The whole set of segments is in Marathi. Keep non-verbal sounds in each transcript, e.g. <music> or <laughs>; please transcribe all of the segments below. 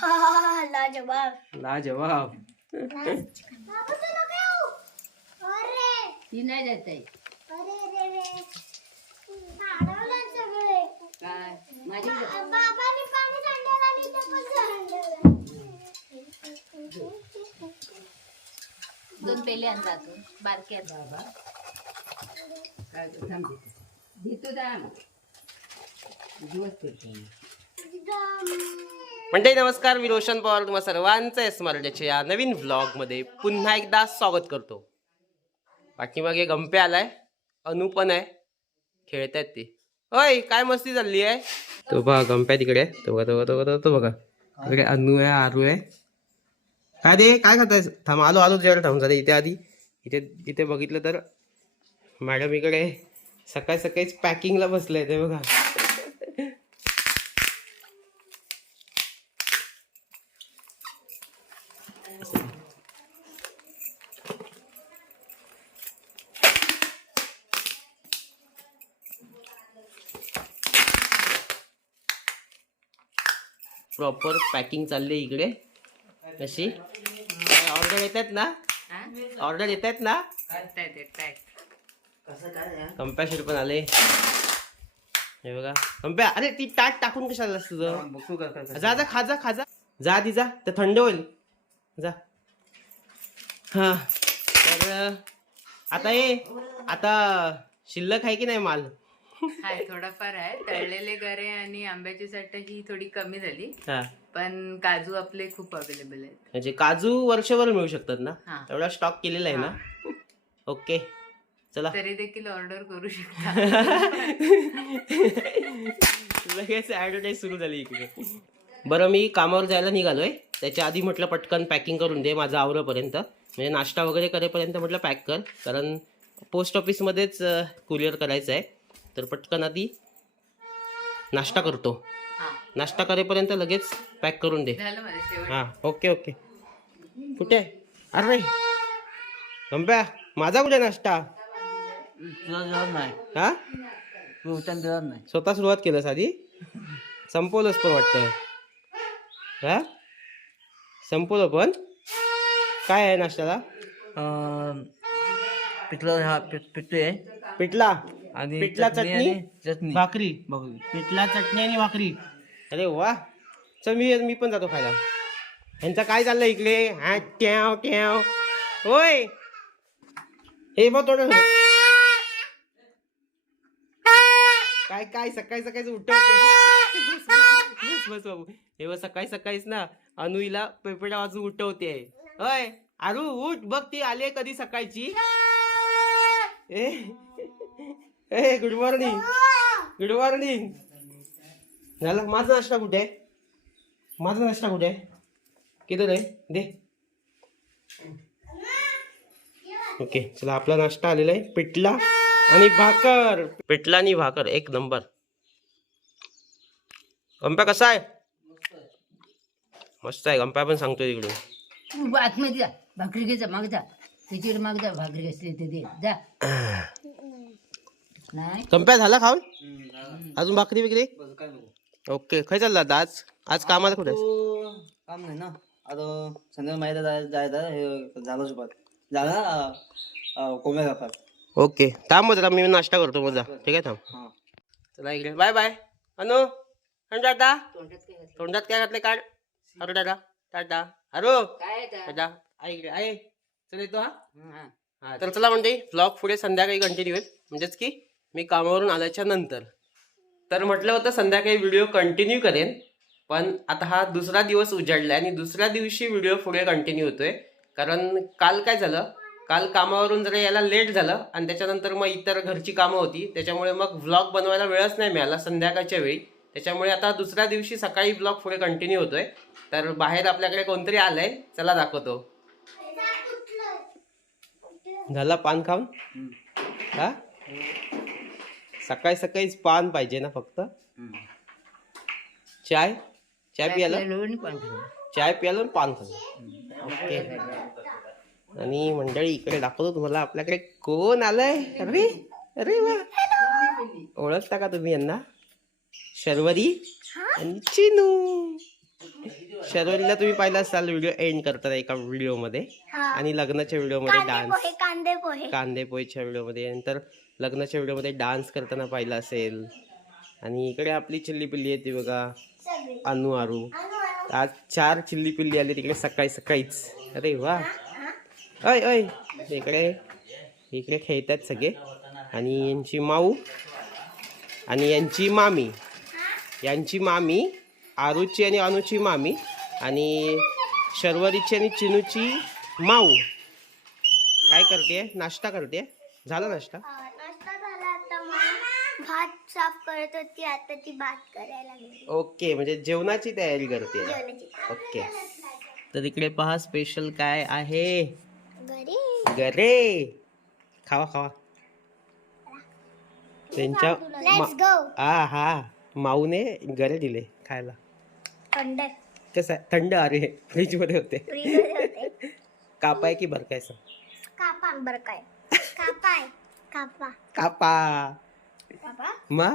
हा हा हा लाजवाब. लाजवाब. बाबा तू नाही जात आहे अरे रे रे. अडवलं सगळे. काय? माझी दोन पेले आणला तू. बारके बाबा. काय ते थांब देतो. देतो जा दिवस करतो म्हणजे नमस्कार. मी रोशन पवार. तुम्हा सर्वांचं स्मरण्याच्या या नवीन व्लॉगमध्ये पुन्हा एकदा स्वागत करतो. पाठीमागे गंपे आलाय. अनु पण आहे. खेळतायत ते. होय काय मस्ती चालली आहे? तो बघा गंप्या तिकडे आहे. तो बघा तो बघा तो बघा तो बघा. तिकडे अनु आहे आरू आहे. काय दे काय खाताय थांब आलो आलो तुझ्याकडे थांब झाले इथे आधी. इथे इथे बघितलं तर मॅडम इकडे सकाळी सकाळीच पॅकिंगला बसलंय ते बघा. प्रॉपर पॅकिंग चालली इकडे. कशी? ऑर्डर येत आहेत ना? ऑर्डर येत आहेत ना कंपॅशर पण आले. हे बघा. कंप्या अरे ती ताट टाकून कशाला तुझं? जा जा खा जा खा जा. जा आधी जा. ते थंड होईल. जा. हा. तर आता ये. आता शिल्लक आहे की नाही माल? हाय <laughs> थोडाफार आहे. तळलेले गरे आणि आंब्याची साठ ही थोडी कमी झाली. हा. पण काजू आपले खूप अवेलेबल आहेत. म्हणजे काजू वर्षभर मिळू शकतात ना? हा. एवढा स्टॉक केलेला आहे ना? ओके चला. तरी देखील ऑर्डर करू <laughs> शकता. लगेच ऍडव्हर्टाईज सुरू झाली इकडे. बरं मी कामावर जायला निघालोय. त्याच्या आधी म्हटलं पटकन पॅकिंग करून दे माझं आवरपर्यंत. म्हणजे नाश्ता वगैरे करेपर्यंत म्हटलं पॅक कर. कारण पोस्ट ऑफिसमध्येच कुरिअर करायचं आहे तर पटकन आधी नाश्ता करतो. हा. नाश्ता करेपर्यंत लगेच पॅक करून दे. हां ओके ओके. कुठे? अरे गंप्या माझा कुठे नाश्ता? हा? स्वतः सुरुवात केलंस आधी संपवलंच पण वाटतं. हा? संपवलं पण? काय आहे नाश्त्याला? पिठलं हा पिठ पिठे आहे. पिठला. आणि पिठला चटणी चटणी? आणि चटणी. भाकरी. भाकरी. पिठला चटणी आणि भाकरी. अरे वा. चल मी मी पण जातो खायला. ह्यांचं काय चाललंय इकडे? हा ट्याव ट्याव होय हे बघ थोडं काय काय सकाळी सकाळीच उठवते बस, बस, बाबू हे बघ सकाळी सकाळीच ना अनुईला पेपडा वाजून उठवते. होय आरू उठ. बघ ती आली कधी सकाळची. ए. ए गुड मॉर्निंग गुड मॉर्निंग झालं? माझा नाश्ता कुठे आहे? माझा नाश्ता कुठे आहे? किती आहे? दे. ओके चला आपला नाश्ता आलेला आहे. पिठला आणि भाकर. पिठला आणि भाकर एक नंबर. गंप्या कसा आहे? मस्त आहे. गंप्या पण सांगतोय तिकडून. तू आतमध्ये जा. भाकरी घे जा. माग जा. त्याच्यावर माग जा. भाकरी असली ते दे. जा. <clears throat> नाही. झाला खाऊन? अजून भाकरी बिकरी? ओके खय चालला आता आज? आज कामाला कुठे आहेस? तो काम नाही ना. आता संध्याकाळी माहिती जायचं हे झालं सोबत झालं कोंब्या जातात ओके थांब मग जरा मी नाश्ता करतो मग जा. ठीक आहे थांब. हां. चला इकडे. Bye bye. अनु आणि टाटा. तोंडात काय घातलं? तोंडात काय घातले काढ. अरे टाटा. टाटा. अरो आई इकडे. आहे चल येतो हा? तर चला म्हणजे व्लॉग पुढे संध्याकाळी कंटिन्यू होईल. म्हणजेच की मी कामावरून आल्याच्यानंतर. तर म्हटलं होतं संध्याकाळी व्हिडिओ कंटिन्यू करेन. पण आता हा दुसरा दिवस उजाडला आणि दुसऱ्या दिवशी व्हिडिओ पुढे कंटिन्यू होतोय. कारण काल काय झालं? काल कामावरून जरा यायला लेट झालं आणि त्याच्यानंतर मग इतर घरची कामं होती. त्याच्यामुळे मग व्लॉग बनवायला वेळच नाही मिळाला संध्याकाळच्या वेळी. त्याच्यामुळे आता दुसऱ्या दिवशी सकाळी ब्लॉग पुढे कंटिन्यू होतोय. तर बाहेर आपल्याकडे कोणतरी आलंय? चला दाखवतो. झाला पान खाऊन? हा? सकाळी सकाळीच पान पाहिजे ना फक्त? चाय? चाय ठेव. चाय प्यायला पान खाल्लं ओके. आणि मंडळी इकडे दाखवतो तुम्हाला आपल्याकडे कोण आलंय? अरे अरे वा. ओळखता का तुम्ही यांना? शर्वरी आणि चिनू. शर्वरीला तुम्ही पाहिलं असाल व्हिडिओ एंड करताना एका व्हिडिओमध्ये. आणि लग्नाच्या व्हिडिओमध्ये कांदे डान्स पोहे कांदे पोहे. कांदे पोईच्या व्हिडिओमध्ये. नंतर लग्नाच्या व्हिडिओमध्ये डान्स करताना पाहिला असेल. आणि इकडे आपली चिल्ली पिल्ली आहे ती बघा. अनु आरू. आज चार चिल्ली पिल्ली आली तिकडे सकाळी सकाळीच. अरे वा. अय अय इकडे इकडे खेळतात सगळे. आणि यांची माऊ आणि यांची मामी. यांची मामी आरूची आणि अनुची मामी. आणि शर्वरीची आणि चिनूची माऊ. काय करते नाश्ता करते झाला नाश्ता? भात साफ करत होती आता ती भात करायला ओके म्हणजे जेवणाची तयारी करते. जेवणाची. ओके. तर इकडे पहा स्पेशल काय आहे? घरी. गरे खावा खावा. त्यांच्या लेट्स गो आ हा. माऊने गरे दिले खायला. थंड. कसं आहे? थंड अरे फ्रीजमध्ये होते. फ्रीजमध्ये होते. <laughs> कापाय की बरकायचं कापा बर काय कापाय. कापा कापा. कापा. मग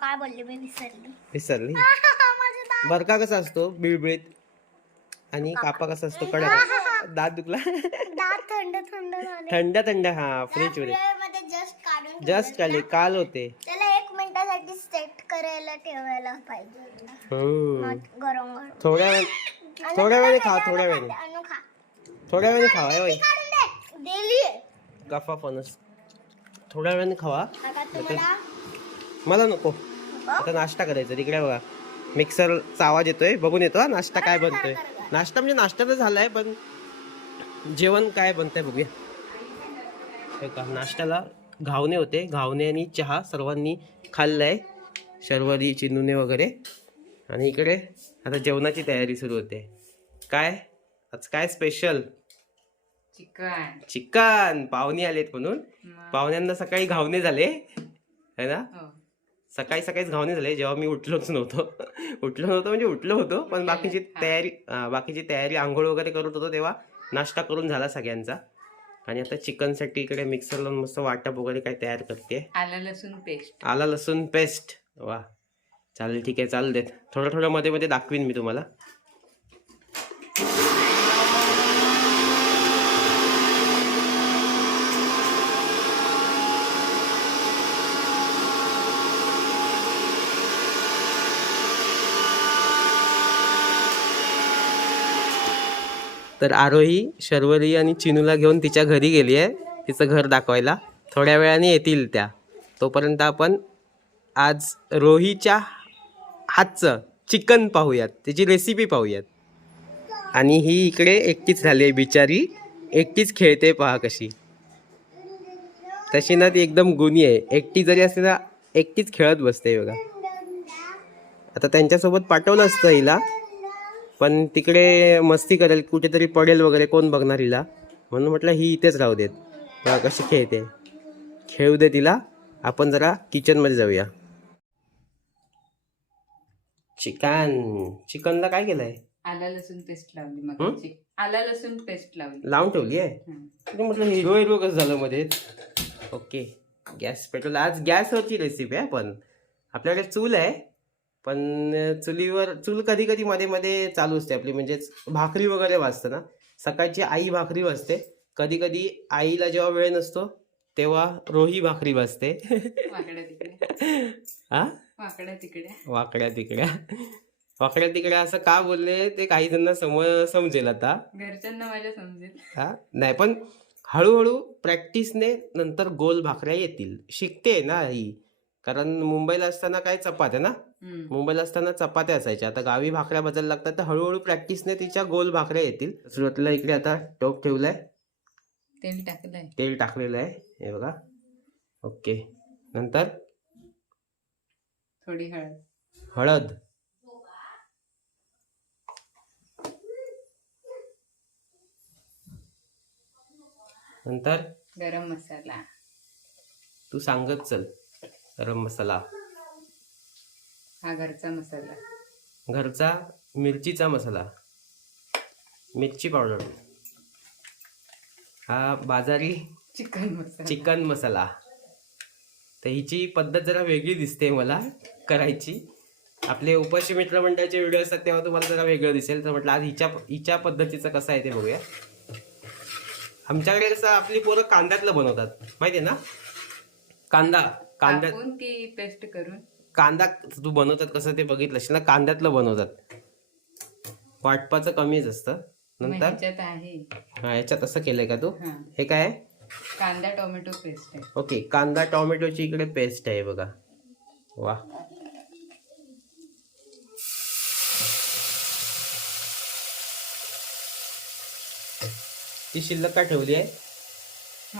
काय बोलले मी विसरली. बरका कसा असतो? बिळबिळीत. आणि कापा. कसा असतो? कडक दात दुखला? दात थंड थंड झाले. थंड थंड हा फ्रीजमध्ये. जस्ट काढून जस्ट काले काल होते. त्याला एक मिनिटासाठी सेट करायला ठेवायला पाहिजे गरम गरम. थोड्या वेळ थोड्या वेळाने खा थोड्या खा. थोड्या वेळाने खावा होय काढून दे दिली गफा फणस. थोड्या वेळाने खावा. आता मला नको. आता नाश्ता करायचा तिकडे बघा. मिक्सरचा आवाज येतोय बघून येतो नाश्ता काय बनतोय. नाश्ता म्हणजे नाश्ता तर झालाय पण जेवण काय बनतंय बघूया. हे का नाश्त्याला घावणे होते. घावणे आणि चहा सर्वांनी खाल्लाय. शर्वरी चिनुने वगैरे. आणि इकडे आता जेवणाची तयारी सुरू होते. काय? आज काय स्पेशल चिकन. चिकन पाहुणे आलेत म्हणून. पाहुण्यांना सकाळी घावणे झाले. है ना? हो. सकाळी सकाळीच घावणे झाले. जेव्हा मी उठलोच नव्हतो. <laughs> उठलो नव्हतो म्हणजे उठलो होतो पण बाकीची तयारी बाकीची तयारी आंघोळ वगैरे करत होतो तेव्हा नाश्ता करून झाला सगळ्यांचा. आणि आता चिकनसाठी इकडे मिक्सर लावून मस्त वाटप वगैरे काय तयार करते. आलं लसूण पेस्ट आला लसूण पेस्ट वा. चालेल ठीक आहे चालेल देत. थोडं थोडं मध्ये मध्ये दाखवीन मी तुम्हाला. तर आरोही शर्वरी आणि चिनूला घेऊन तिच्या घरी गेली आहे तिचं घर दाखवायला. थोड्या वेळाने येतील त्या. तोपर्यंत आपण आज रोहीच्या हातचं चिकन पाहूयात. त्याची रेसिपी पाहूयात. आणि ही इकडे एकटीच झाली आहे बिचारी. एकटीच खेळते पहा कशी. तशी ना ती एकदम गुणी आहे. एकटी जरी असली ना एकटीच खेळत बसते बघा. आता त्यांच्यासोबत पाठवलं असतं हिला. पण तिकडे मस्ती करेल कुठेतरी पडेल वगैरे कोण बघणार हिला? म्हणून म्हटलं ही इथेच राहू देत. कशी खेळते खेळू दे तिला. आपण जरा किचनमध्ये जाऊया. चिकन. चिकनला काय केलंय? आलं लसूण पेस्ट लावली? मग. आलं लसूण पेस्ट लावली. लावून ठेवली आहे? म्हटलं हिरो हिरो कसं झालं मध्ये ओके. Gas petrol. आज गॅसवरची रेसिपी आहे पण आपल्याकडे चूल आहे. पण चुलीवर चूल कधी कधी मध्ये मध्ये चालू असते आपली म्हणजेच भाकरी वगैरे वाजतं ना. सकाळची आई भाकरी वाजते. कधी कधी आईला जेव्हा वेळ नसतो तेव्हा रोही भाकरी वाजते. हा वाकड्या तिकडे. वाकड्या तिकड्या वाकड्या तिकड्या असं का बोलले ते काही जणांना सम समजेल आता. घरच्यांना माझ्या समजेल. हा? नाही पण हळूहळू प्रॅक्टिसने नंतर गोल भाकऱ्या येतील. शिकते ना ही कारण मुंबईला असताना काय चपात्या ना. मुंबईला असताना चपात्या असायच्या. आता गावी भाकऱ्या बदल लागतात तर हळूहळू प्रॅक्टिसने तिच्या गोल भाकऱ्या येतील. सुरुवातीला इकडे आता टोप ठेवलाय. तेल टाकलंय. तेल टाकलेलं आहे. हे बघा. ओके. नंतर? थोडी हळद. हळद. नंतर? गरम मसाला. तू सांगत चल. गरम मसाला. हा घरचा मसाला. घरचा मिरचीचा मसाला. मिरची पावडर. हा बाजारी चिकन मसाला. चिकन मसाला. तर हिची पद्धत जरा वेगळी दिसते मला करायची. आपले उपाशी मित्र मंडळाचे व्हिडिओ असतात तेव्हा तुम्हाला जरा वेगळं दिसेल. तर म्हटलं आज हिच्या हिच्या पद्धतीचं कसं आहे ते बघूया. आमच्याकडे कसं आपली पोरं कांद्यातलं बनवतात. माहिती आहे ना? कांदा. कापून ती पेस्ट करून. कांदा तू बनवतात कसं ते बघितलं ना कांद्यातलं बनवतात. वाटपाचं कमीच असतं. मग नंतर? ह्याच्यात आहे. हा याच्यात असं केलंय का तू? हा. हे काय? आहे कांदा टोमॅटो पेस्ट आहे. ओके कांदा टोमॅटोची इकडे पेस्ट आहे बघा. वा. ती शिल्लक का ठेवली आहे? <laughs>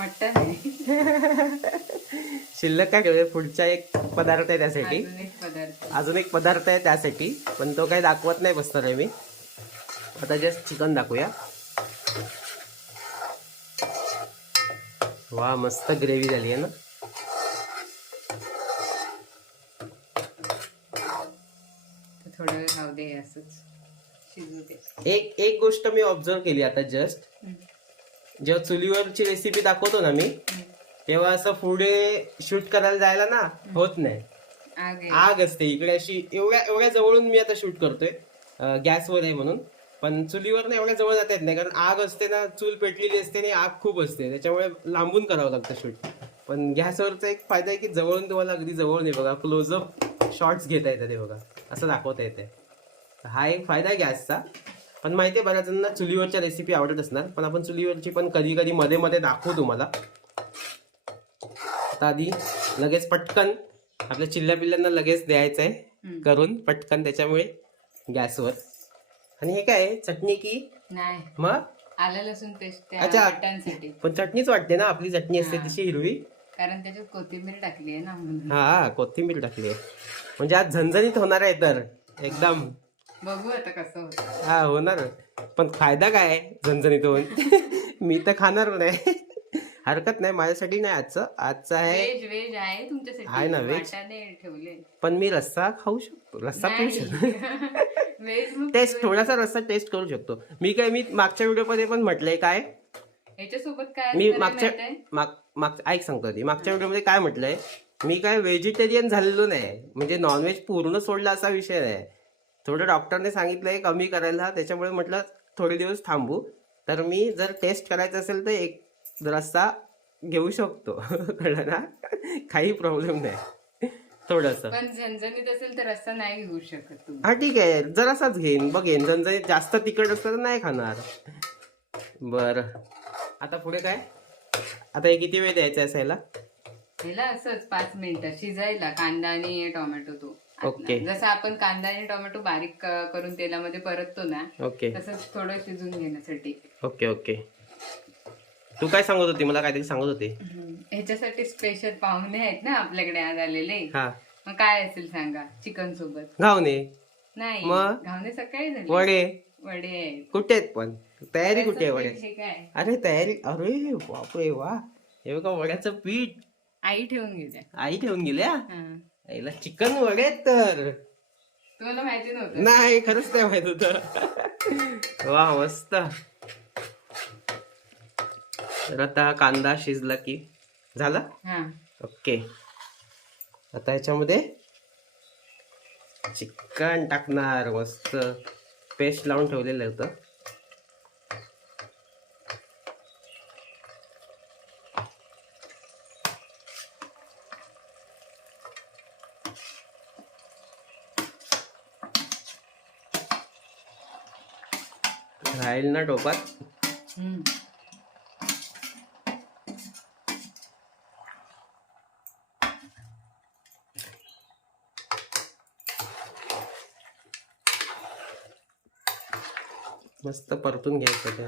शिल्लक का ठेवली आहे? पुढचा एक पदार्थ आहे त्यासाठी. अजून एक पदार्थ. आहे त्यासाठी. पण तो काही दाखवत नाही बसणार आहे मी. आता जस्ट चिकन दाखवूया. वा मस्त ग्रेव्ही झाली आहे ना. थोडं वेळ दे असंच. एक एक गोष्ट मी ऑब्झर्व केली आता जस्ट जेव्हा चुलीवरची रेसिपी दाखवतो ना मी तेव्हा असं पुढे शूट करायला जायला ना होत नाही. आग. असते इकडे अशी एवढ्या एवढ्या जवळून मी आता शूट करतोय. गॅसवर आहे म्हणून. पण चुलीवर ना एवढ्या जवळ जाता येत नाही कारण आग असते ना चूल पेटलेली असते आणि आग खूप असते. त्याच्यामुळे लांबून करावं लागतं शूट पण गॅसवरचा एक फायदा आहे की जवळून तुम्हाला अगदी जवळ नाही बघा क्लोजअप शॉर्ट्स घेता येतात ते बघा असं दाखवता येते हा एक फायदा आहे गॅसचा. पण माहिती आहे बऱ्याच जणांना चुलीवरच्या रेसिपी आवडत असणार पण आपण चुलीवरची पण कधी कधी मध्ये मध्ये दाखवू तुम्हाला. आता आधी लगेच पटकन आपल्या चिल्ल्या पिल्ल्यांना लगेच द्यायचं आहे करून पटकन त्याच्यामुळे गॅसवर. आणि हे काय आहे? चटणी की नाही. मग? आलं लसूण पेस्ट अच्छा. पण चटणीच वाटते ना आपली चटणी असते. तशी हिरवी. कारण त्याच्यात कोथिंबीर टाकली आहे ना हा कोथिंबीर टाकली आहे. म्हणजे आज झणझणीत होणार आहे तर एकदम. बघू आता कसं होतं. हा होणार. पण फायदा काय आहे? झणझणीत होऊन <laughs> मी तर खाणार नाही. <laughs> हरकत नाही माझ्यासाठी नाही आजचं. आजचं आहे व्हेज व्हेज आहे तुमच्यासाठी आहे ना, veg? वाटाणे ठेवले. पण मी रस्सा खाऊ शकतो. रस्सा पिऊ शकतो. व्हेज मग टेस्ट थोडासा रस्सा टेस्ट करू शकतो. मी काय मी मागच्या व्हिडिओमध्ये पण म्हटलंय काय? याच्यासोबत काय मी मागच्या? माग माग ऐक सांगतो आधी मागच्या व्हिडिओमध्ये काय म्हटलंय? मी काय व्हेजिटेरियन झालेलो नाही. म्हणजे नॉनव्हेज पूर्ण सोडला असा विषय नाही. थोडं डॉक्टरने सांगितलंय कमी करायला त्याच्यामुळे म्हटलं थोडे दिवस थांबू. तर मी जर टेस्ट करायचं असेल तर एक रस्सा घेऊ शकतो. <laughs> कळलं ना? काही प्रॉब्लेम नाही. थोडंसं. पण झणझणीत असेल तर रस्सा नाही घेऊ शकत तुम्ही. हा ठीक आहे. जरासाच घेईन. बघेन जणजणीत जास्त तिखट असलं तर नाही खाणार. बर. आता पुढे काय? आता हे किती वेळ द्यायचा असायला? ह्याला असंच पाच मिनिटं. शिजायला. कांदा आणि टोमॅटो तो. ओके. जसं आपण कांदा आणि टोमॅटो बारीक करून तेलामध्ये परततो ना ओके. तसंच थोडं शिजून घेण्यासाठी. Okay okay. तू काय सांगत होती? मला काहीतरी सांगत होती. ह्याच्यासाठी स्पेशल पाहुणे आहेत ना आपल्याकडे आज आलेले. हा. मग काय असेल सांगा चिकन सोबत? घावणे. नाही मग? घावणे सकाळी झाले. वडे. वडे आहेत. कुठे आहेत पण? तयारी कुठे आहे वडे? हे काय? अरे तयारी अरे बापरे वा. हे बघा वड्याचं पीठ. आई ठेवून गेल्या. आई ठेवून गेल्या? हा. आईला चिकन वडे आहेत तर. तुम्हाला माहिती नव्हतं. नाही खरंच नाही माहीत होत. वा मस्त. तर आता कांदा शिजला की झाला? हा. ओके. आता याच्यामध्ये चिकन टाकणार मस्त. पेस्ट लावून ठेवलेलं होतं. राहील ना टोपात. मस्त परतून घ्यायचं ते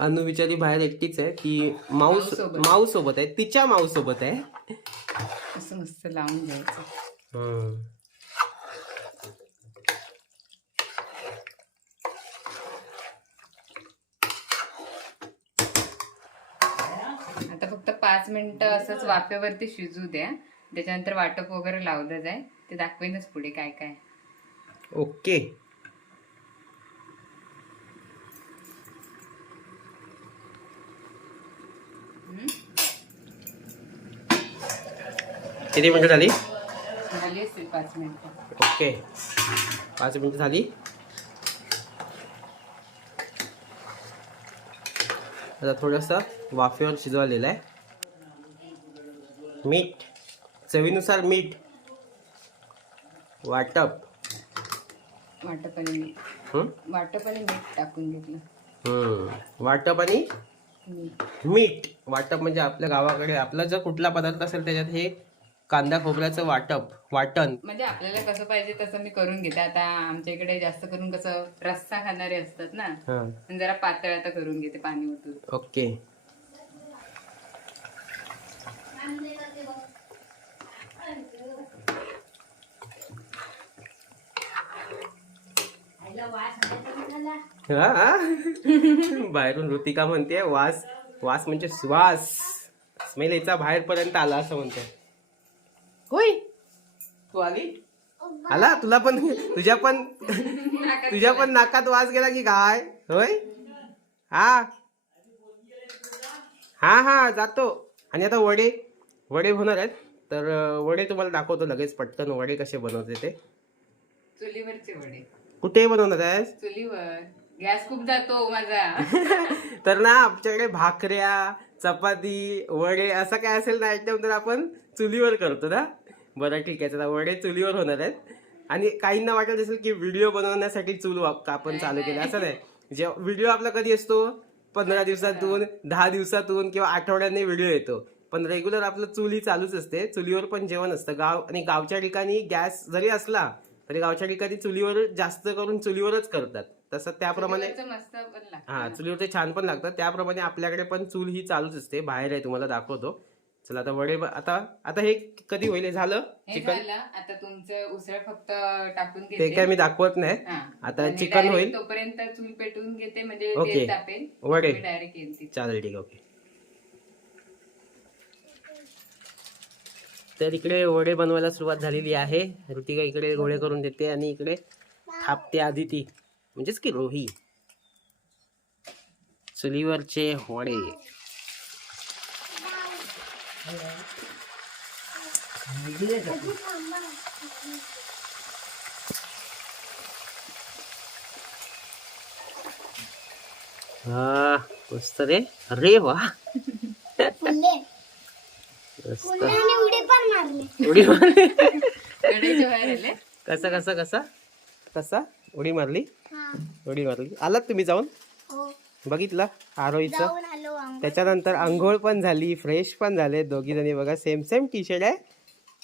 अनु बिचारी बाहेर एकटीच आहे ती माऊस माऊसोबत. माऊस सोबत आहे तिच्या माऊस सोबत आहे असं मस्त लावून घ्यायचं हम्म. आता फक्त पाच मिनिटं असंच वाफेवरती शिजू द्या. त्याच्यानंतर वाटप वगैरे लावलं जाय ते दाखवेनच पुढे काय काय. ओके. किती मिनिटं झाली? झाले असतील पाच मिनिटं. ओके. पाच मिनिटं झाली. आता थोडंसं वाफेवर शिजवलेलं आहे. मीठ. चवीनुसार मीठ. वाटप. वाटप आणि मीठ. हं? वाटप आणि मीठ टाकून घेतलं. हं. वाटप आणि मीठ. मीठ. वाटप म्हणजे आपल्या गावाकडे आपला जर कुठला पदार्थ असेल त्याच्यात हे कांदा खोबऱ्याचं वाटप वाटण. म्हणजे आपल्याला कसं पाहिजे तसं मी करून घेते. आता आमच्या इकडे जास्त करून कसं रस्सा खाणारे असतात ना. हां. पण जरा पातळ आता करून घेते पाणी ओतून ओके. हा? <laughs> बाहेरून ऋतिका म्हणते वास वास म्हणजे श्वास स्मेल याचा बाहेरपर्यंत आला असं म्हणते. होय? तू आली? आला? तुला पण तुझ्या पण तुझ्या पण नाकात वास गेला की काय? होय? हा. हा हा जातो. आणि आता वडे वडे होणार आहेत. तर वडे तुम्हाला दाखवतो लगेच पटकन. वडे कसे बनवते ते. चुलीवरचे वडे. कुठे बनवणार आहेस? चुलीवर. गॅस खूप जातो माझा. <laughs> तर ना आमच्याकडे भाकऱ्या चपाती वडे असं काय असेल ना आयटम तर आपण चुलीवर करतो ना. बरं ठीक आहे. चला वडे चुलीवर होणार आहेत. आणि काहींना वाटत असेल की व्हिडिओ बनवण्यासाठी चूल वाप- आपण चालू केलं? असं नाही. जे व्हिडिओ आपला कधी असतो? पंधरा दिवसातून दहा दिवसातून किंवा आठवड्याने व्हिडिओ येतो. पण रेग्युलर आपलं चूल ही चालूच असते. चुलीवर पण जेवण असतं. गाव आणि गावच्या ठिकाणी गॅस जरी असला तरी गावच्या ठिकाणी चुलीवर जास्त करून चुलीवरच करतात. तसं त्याप्रमाणे चुलीवरचं मस्त पण लागतं. हा चुलीवर ते छान पण लागतात. त्याप्रमाणे आपल्याकडे पण चूल ही चालूच असते. बाहेर आहे तुम्हाला दाखवतो. चला आता वडे आता आता हे कधी होईल? हे झालं? हे चिकन? झालं. आता तुमचं उसळ फक्त टाकून ते घेते. काय मी दाखवत नाही. हा. आता आणि चिकन direct होईल. तोपर्यंत चूल पेटवून घेते. म्हणजे ओके. तेल तापेल. वडे. डायरेक्ट येईल ती चालेल ठीक आहे. ओके. तर इकडे वडे बनवायला सुरुवात झालेली आहे. ऋतिका इकडे गोळे करून देते आणि इकडे थापते आधी ती म्हणजेच की रोही. चुलीवरचे वडे. हा मस्त रे. अरे वा. मस्त. मारले. उडी मारली. कढईच्या बाहेर आले. कसा कसा कसा? कसा? उडी मारली? हा. उडी मारली. आलात तुम्ही जाऊन? हो. बघितलं? आरोहीचं? जाऊन आलो आंघोळ. त्याच्यानंतर आंघोळ पण झाली फ्रेश पण झाले. दोघी जणी बघा सेम सेम टी शर्ट आहे.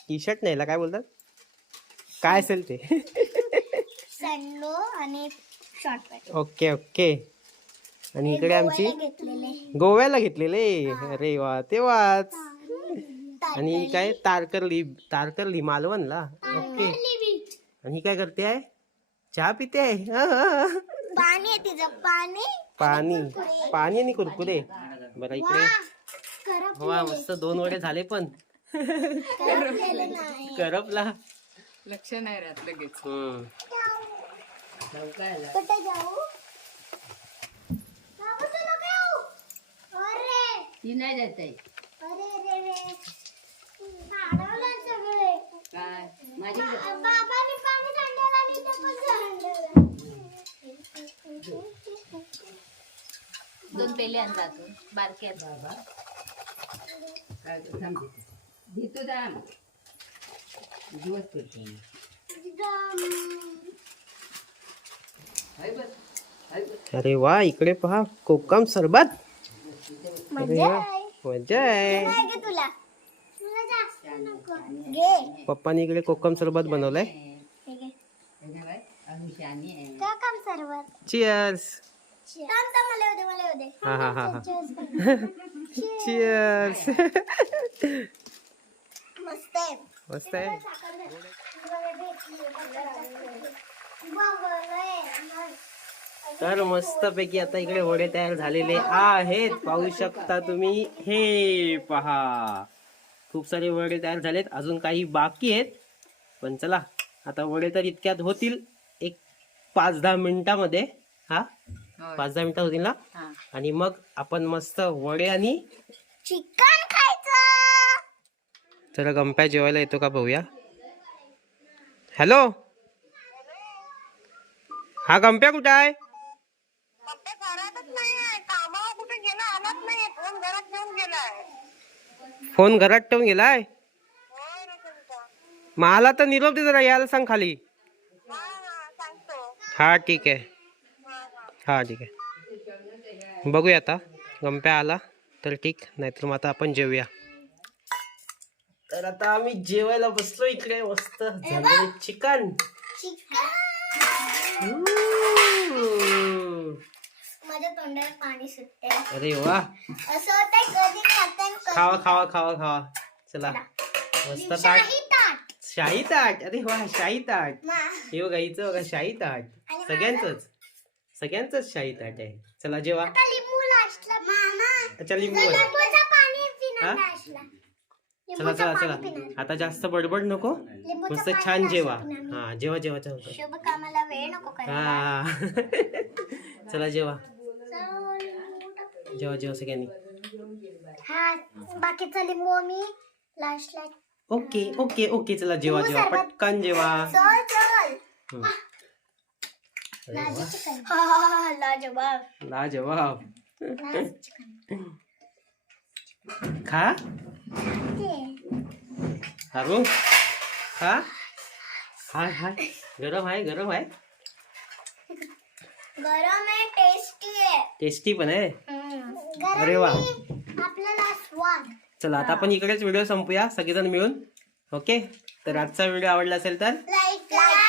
टी शर्ट नाही काय बोलतात? काय असेल ते? संडो आणि शॉर्ट पॅन्ट ओके ओके. आणि इकडे आमची गोव्याला घेतलेले. गोव्याला घेतलेले. अरे वा तेव्हाच. आणि काय तारकर्ली. तारकर्ली मालवणला? ओके. बीच आणि ही काय करते आहे? चहा पिते आहे. पाणी आहे तिचं पाणी. पाणी. पाणी आणि कुरकुरे. बरं इकडे. करप वा मस्त दोन वडे झाले पण. करपला. लक्ष नाही राहत लगेच. हम्म. कुठे जाऊ? बाबा, तू नको येऊ. अरे. ती नाही जात आहे अरे रे रे अडवलं सगळे काय माझी बा- बाबाने पाणी सांडलं आणि ते पण सांडलं आण जातो बाबा. मग. दिवस करतो मी. हाय बस. हाय बस. अरे वा इकडे पहा कोकम सरबत. अरे मजा वा आहे तुला. पप्पानी इकडे कोकम सरबत बनवलंय. हे घे. त्याच्या बाय अजून शानी आहे. का काम सर्वात चिअर्स थांब थांब मला येऊ दे मला येऊ दे हा हा हा हा Cheers. चिअर्स मस्त आहे मस्त साखर. तर मस्त पैकी आता इकडे वडे तयार झालेले आहेत. पाहू शकता तुम्ही. हे पहा. खूप सारे वडे तयार झालेत. अजून काही बाकी आहेत. पण चला आता वडे तर इतक्यात होतील. एक पाच दहा मिनिटामध्ये हा. पाच दहा मिनिटात होतील ना. आणि मग आपण मस्त वडे आणि चिकन खायचं. जरा गंप्या जेवायला येतो का पाहूया हॅलो? हा गंप्या कुठं आहे? फोन घरात ठेवून गेलाय. मला तर निरोप दे जरा यायला सांग खाली. हा ठीक आहे. हा ठीक आहे. बघूया आता. गंप्या आला तर ठीक नाहीतर मग आता आपण जेवूया. तर आता आम्ही जेवायला बसलो इकडे मस्त. झालेलं चिकन. माझ्या तोंडात पाणी सुटते अरे वा. असं होतंय कधी खाताय कधी खावा खावा खावा खावा. चला. मस्त ताट. शाही ताट. शाही ताट. अरे वा शाही ताट. मा. हे बघा हिचं बघा शाही ताट. सगळ्यांचंच. सगळ्यांचंच शाही ताट आहे. चला जेवा. अच्छा लिंबू चला चला चला. आता जास्त बडबड नको. मस्त छान जेवा. हा जेवा जेवा हा. <laughs> चला जेवा. जेवा जेवा सगळ्यांनी. हा बाकीचा लिंबू मी लास्टला ओके ओके ओके. चला जेवा जेवा. पटकन जेवा चल चल हम्म. हा हा हा लाजवाब. लाजवाब. खा. हारू. खा. हाय हाय. गरम आहे गरम आहे. गरम आहे टेस्टी आहे. टेस्टी पण आहे. गरम अरे वा. आपल्याला स्वाद. चला आता आपण इकडेच व्हिडिओ संपूया सगळेजण मिळून. ओके? तर आजचा व्हिडिओ आवडला असेल तर? लाईक करा.